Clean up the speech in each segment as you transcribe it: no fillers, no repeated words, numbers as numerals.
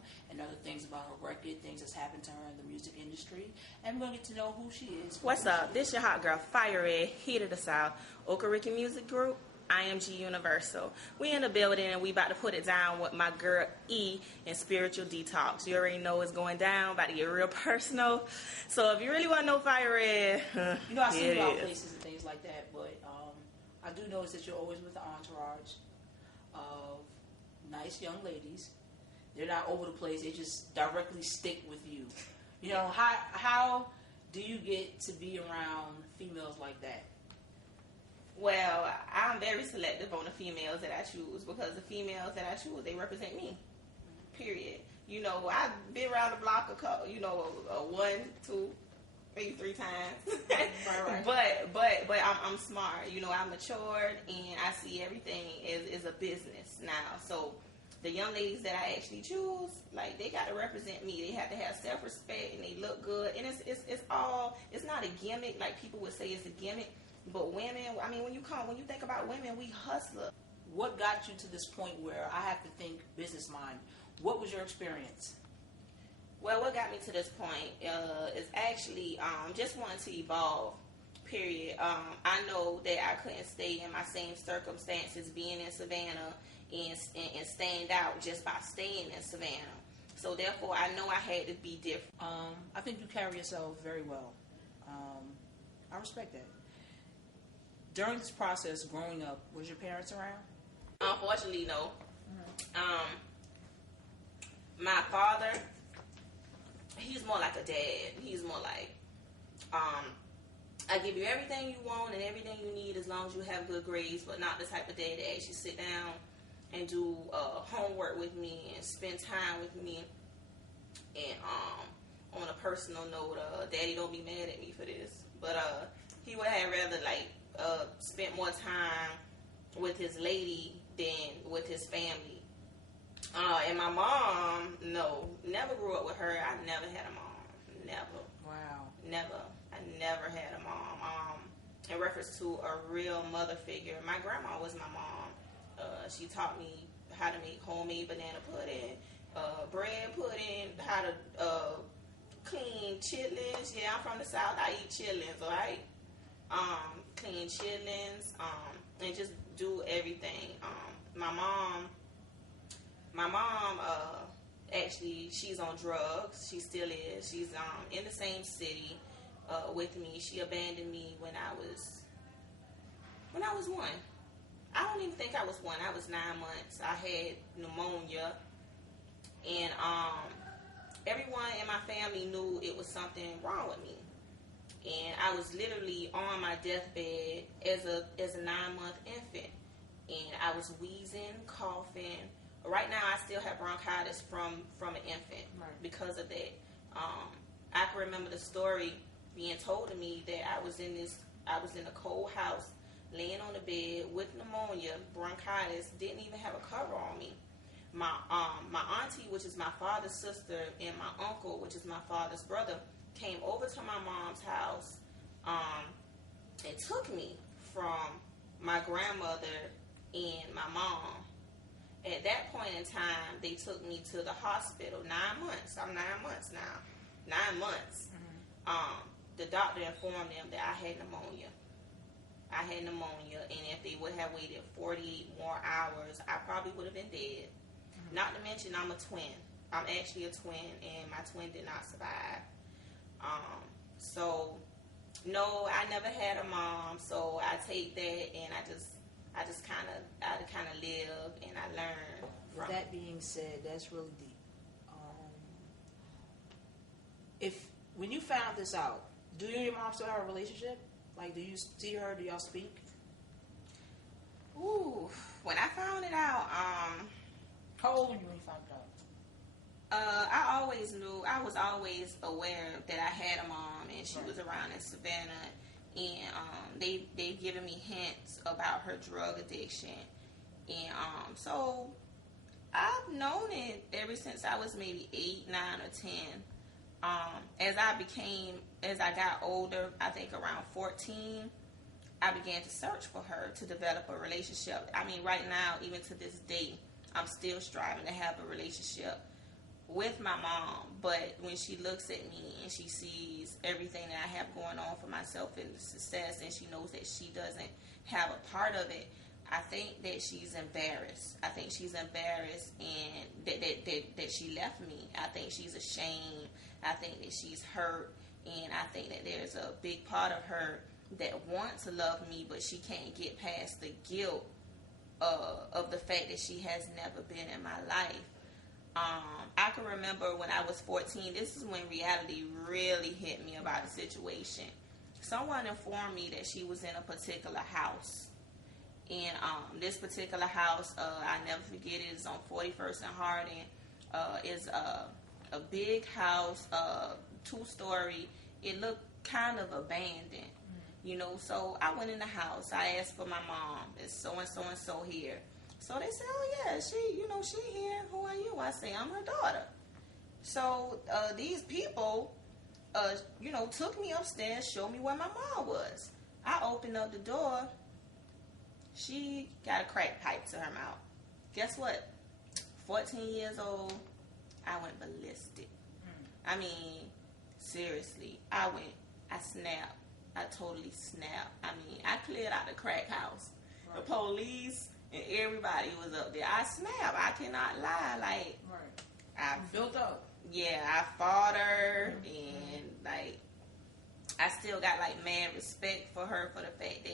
album and other things about her record, things that's happened to her in the music industry. And we're going to get to know who she is. What's up? This your hot girl, Fire Red, Heat of the South, Okariki Music Group, IMG Universal. We in the building and we about to put it down with my girl E in Spiritual Detox. You already know it's going down, about to get real personal. So if you really want to know Fire Red, you know, I see you out places and things like that, but I do notice that you're always with the entourage of nice young ladies. They're not over the place, they just directly stick with you. You know, how do you get to be around females like that? Well, I'm very selective on the females that I choose because the females that I choose, they represent me. Period. You know, I've been around the block a couple, one, two, maybe three times. Right. But I'm smart. You know, I'm matured and I see everything is a business now. So the young ladies that I actually choose, like, they got to represent me. They have to have self-respect and they look good. And it's not a gimmick like people would say it's a gimmick. But women, I mean, when you think about women, we hustler. What got you to this point where I have to think business mind? What was your experience? Well, what got me to this point is actually just wanting to evolve, period. I know that I couldn't stay in my same circumstances being in Savannah and stand out just by staying in Savannah. So therefore, I know I had to be different. I think you carry yourself very well. I respect that. During this process, growing up, was your parents around? Unfortunately, no. Mm-hmm. My father, he's more like a dad. He's more like, I give you everything you want and everything you need as long as you have good grades, but not the type of dad that actually sit down and do homework with me and spend time with me. And on a personal note, Daddy, don't be mad at me for this, but he would have rather spent more time with his lady than with his family. And my mom, no, never grew up with her. I never had a mom. Never. Wow. Never. I never had a mom. In reference to a real mother figure, my grandma was my mom. She taught me how to make homemade banana pudding, bread pudding, how to clean chitlins. Yeah, I'm from the South. I eat chitlins, all right? Clean chitlins, and just do everything. My mom, actually, she's on drugs. She still is. She's in the same city with me. She abandoned me when I was 1. I don't even think I was 1. I was 9 months. I had pneumonia, and everyone in my family knew it was something wrong with me. And I was literally on my deathbed as a 9-month infant, and I was wheezing, coughing. Right now, I still have bronchitis from an infant because of that. I can remember the story being told to me that I was in a cold house, laying on the bed with pneumonia, bronchitis, didn't even have a cover on me. My auntie, which is my father's sister, and my uncle, which is my father's brother, came over to my mom's house and took me from my grandmother and my mom. At that point in time, they took me to the hospital. 9 months. I'm 9 months now. 9 months. Mm-hmm. The doctor informed them that I had pneumonia. And if they would have waited 48 more hours, I probably would have been dead. Mm-hmm. Not to mention, I'm a twin. I'm actually a twin, and my twin did not survive. So no, I never had a mom, so I take that and I just kind of live and I learn. With that being said, that's really deep. When you found this out, do you and your mom still have a relationship? Like, do you see her? Do y'all speak? Ooh, when I found it out, how old were you when you found it out? I always knew. I was always aware that I had a mom, and she was around in Savannah, and they've given me hints about her drug addiction, and so I've known it ever since I was maybe 8, 9, or 10. As I got older, I think around 14, I began to search for her to develop a relationship. I mean, right now, even to this day, I'm still striving to have a relationship with my mom, but when she looks at me and she sees everything that I have going on for myself and the success, and she knows that she doesn't have a part of it, I think that she's embarrassed. I think she's embarrassed and that she left me. I think she's ashamed. I think that she's hurt, and I think that there's a big part of her that wants to love me, but she can't get past the guilt of the fact that she has never been in my life. I can remember when I was 14, this is when reality really hit me about the situation. Someone informed me that she was in a particular house. And this particular house, I never forget it, is on 41st and Harding. It's a big house, 2-story. It looked kind of abandoned, you know. So I went in the house. I asked for my mom. It's so-and-so and so here. So they said, oh, yeah, she here. Who are you? I say, I'm her daughter. So these people, took me upstairs, showed me where my mom was. I opened up the door. She got a crack pipe to her mouth. Guess what? 14 years old, I went ballistic. I mean, seriously, I snapped. I totally snapped. I mean, I cleared out the crack house. Right. The police and everybody was up there. I snapped. I cannot lie. Like, right. I built up. Yeah, I fought her, and like, I still got like mad respect for her for the fact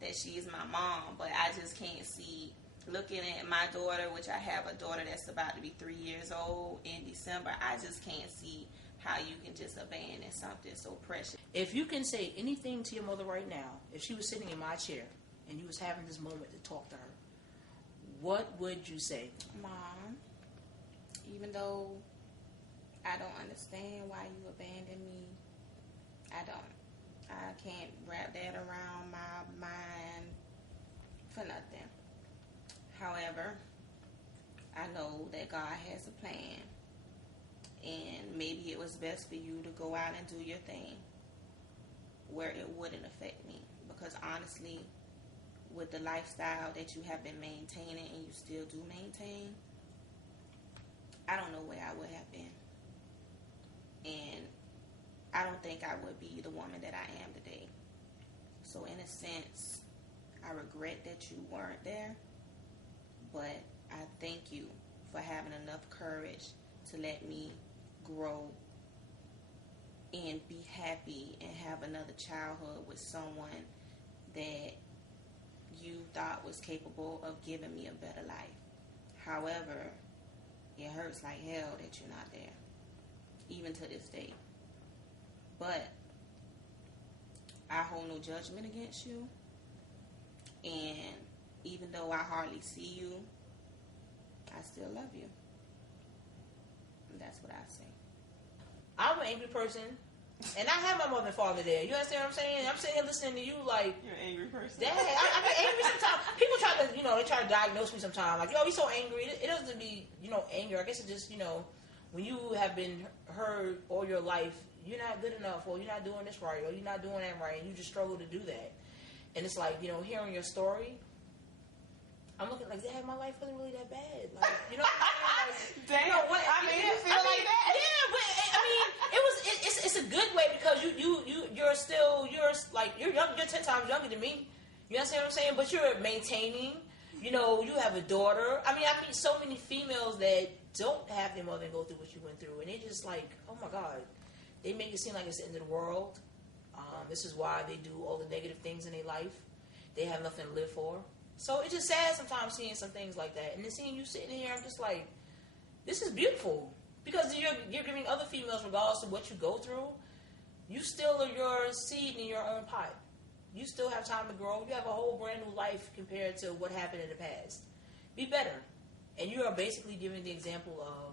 that she's my mom. But I just can't see, looking at my daughter, which I have a daughter that's about to be 3 years old in December, I just can't see how you can just abandon something so precious. If you can say anything to your mother right now, if she was sitting in my chair and you was having this moment to talk to her, what would you say? Mom, even though I don't understand why you abandoned me, I can't wrap that around my mind for nothing. However, I know that God has a plan, and maybe it was best for you to go out and do your thing where it wouldn't affect me. Because honestly, with the lifestyle that you have been maintaining and you still do maintain, I don't know where I would have been. And I don't think I would be the woman that I am today. So in a sense, I regret that you weren't there, but I thank you for having enough courage to let me grow and be happy and have another childhood with someone that you thought was capable of giving me a better life. However, it hurts like hell that you're not there, even to this day. But I hold no judgment against you, and even though I hardly see you, I still love you. And that's what I say. I'm an angry person, and I have my mother and father there. You understand what I'm saying? I'm sitting here listening to you like... You're an angry person. Dad, I get angry sometimes. People try to, they try to diagnose me sometimes. Like, he's so angry. It doesn't be, anger. I guess it's just, when you have been hurt all your life, you're not good enough, or you're not doing this right, or you're not doing that right, and you just struggle to do that. And it's like, hearing your story, I'm looking like, Dad, my life wasn't really that bad. Like, you know what I'm saying? Like, damn, I made you feel like that? Yeah, but I mean, it's a good way because you're young, you're 10 times younger than me. You understand what I'm saying? But you're maintaining, you have a daughter. I mean, I meet so many females that don't have their mother go through what you went through, and they just like, oh my God. They make it seem like it's the end of the world. This is why they do all the negative things in their life. They have nothing to live for. So it's just sad sometimes seeing some things like that. And then seeing you sitting here, I'm just like, this is beautiful. Because you're giving other females, regardless of what you go through, you still are your seed in your own pot. You still have time to grow. You have a whole brand new life compared to what happened in the past. Be better. And you are basically giving the example of,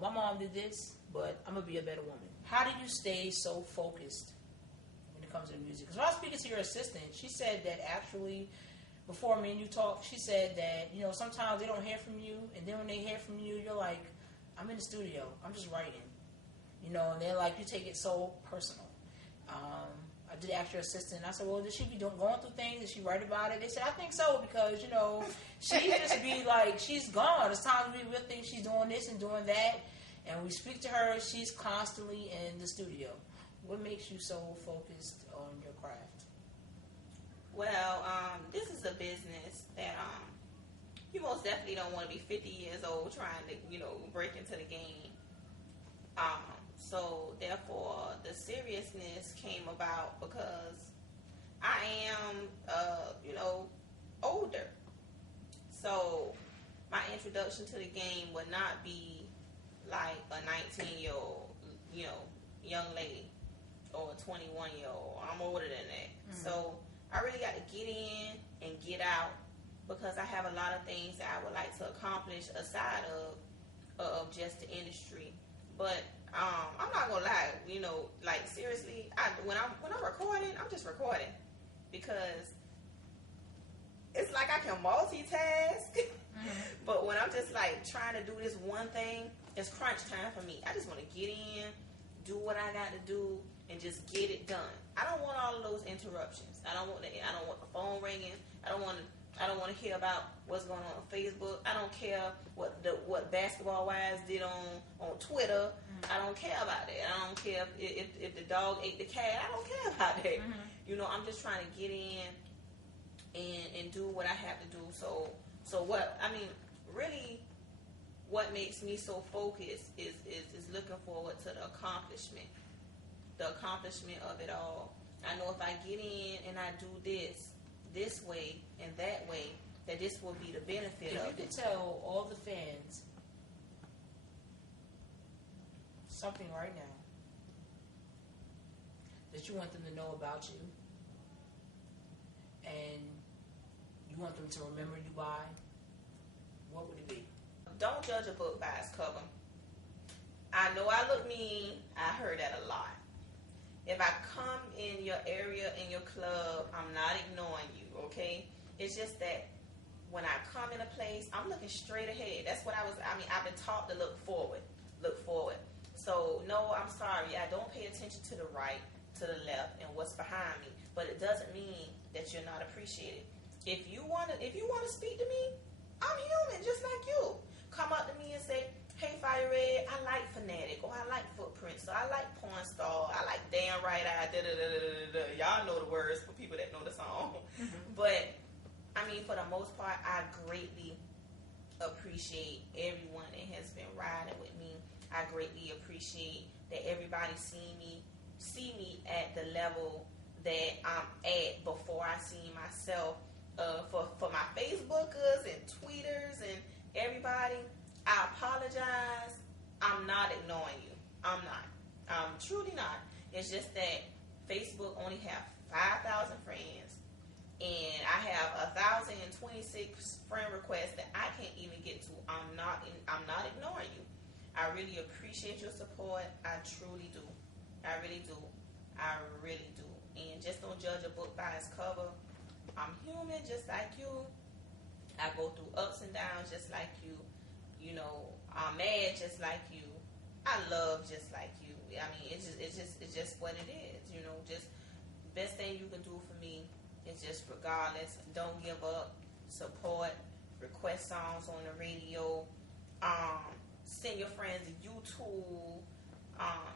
my mom did this, but I'm going to be a better woman. How did you stay so focused when it comes to the music? Because when I was speaking to your assistant, she said that actually, before me and you talked, she said that, sometimes they don't hear from you, and then when they hear from you, you're like, I'm in the studio, I'm just writing. And they're like, you take it so personal. I did ask your assistant, and I said, well, did she be going through things? Did she write about it? They said, I think so, because, she just be like, she's gone. There's times we'll think she's doing this and doing that. And when we speak to her, she's constantly in the studio. What makes you so focused on your craft? Well, this is a business that you most definitely don't want to be 50 years old trying to, break into the game. So therefore, the seriousness came about because I am, older. So my introduction to the game would not be like a 19-year-old, young lady or a 21-year-old. I'm older than that. Mm-hmm. So I really got to get in and get out because I have a lot of things that I would like to accomplish aside of just the industry. But I'm not gonna lie, like seriously, when I'm recording, I'm just recording because it's like I can multitask. Mm-hmm. But when I'm just like trying to do this one thing, it's crunch time for me. I just want to get in, do what I got to do, and just get it done. I don't want all of those interruptions. I don't want the phone ringing. I don't want to hear about what's going on Facebook. I don't care what Basketball Wives did on Twitter. Mm-hmm. I don't care about that. I don't care if the dog ate the cat. I don't care about that. Mm-hmm. I'm just trying to get in and do what I have to do. So what makes me so focused is looking forward to the accomplishment of it all. I know if I get in and I do this way and that way, that this will be the benefit of it. If you could tell all the fans something right now that you want them to know about you and you want them to remember you by, what would it be? Don't judge a book by its cover. I know I look mean. I heard that a lot. If I come in your area, in your club, I'm not ignoring you, okay? It's just that when I come in a place, I'm looking straight ahead. That's what I've been taught to look forward. So, no, I'm sorry. I don't pay attention to the right, to the left, and what's behind me. But it doesn't mean that you're not appreciated. If you want to speak to me, I'm human, just like you. Come up to me and say, hey, Fire Red, I like Fanatic, or I like Footprint, so I like Porn Star, I like Damn Right Eye, da-da-da-da-da-da. Y'all know the words for people that know the song. Mm-hmm. But, for the most part, I greatly appreciate everyone that has been riding with me. I greatly appreciate that everybody see me at the level that I'm at before I see myself. For my Facebookers and Tweeters and everybody, I apologize. I'm not ignoring you. I'm not. I'm truly not. It's just that Facebook only have 5,000 friends, and I have 1,026 friend requests that I can't even get to. I'm not ignoring you. I really appreciate your support. I truly do. I really do. And just don't judge a book by its cover. I'm human just like you. I go through ups and downs just like you. I'm mad just like you. I love just like you. It's just what it is. Just best thing you can do for me is just regardless, don't give up. Support. Request songs on the radio. Send your friends to YouTube.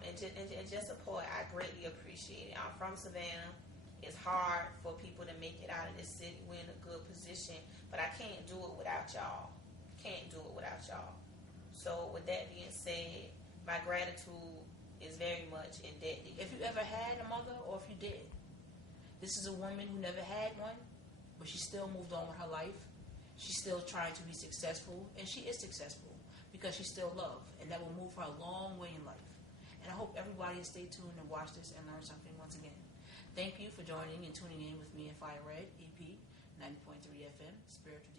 And just support. I greatly appreciate it. I'm from Savannah. It's hard for people to make it out of this city. We're in a good position, but I can't do it without y'all. So with that being said, my gratitude is very much in debt to you. If you ever had a mother, or if you did, this is a woman who never had one, but she still moved on with her life. She's still trying to be successful, and she is successful because she's still loved, and that will move her a long way in life. And I hope everybody will stay tuned and watch this and learn something once again. Thank you for joining and tuning in with me and Fire Red, EP 90.3 FM, Spiritual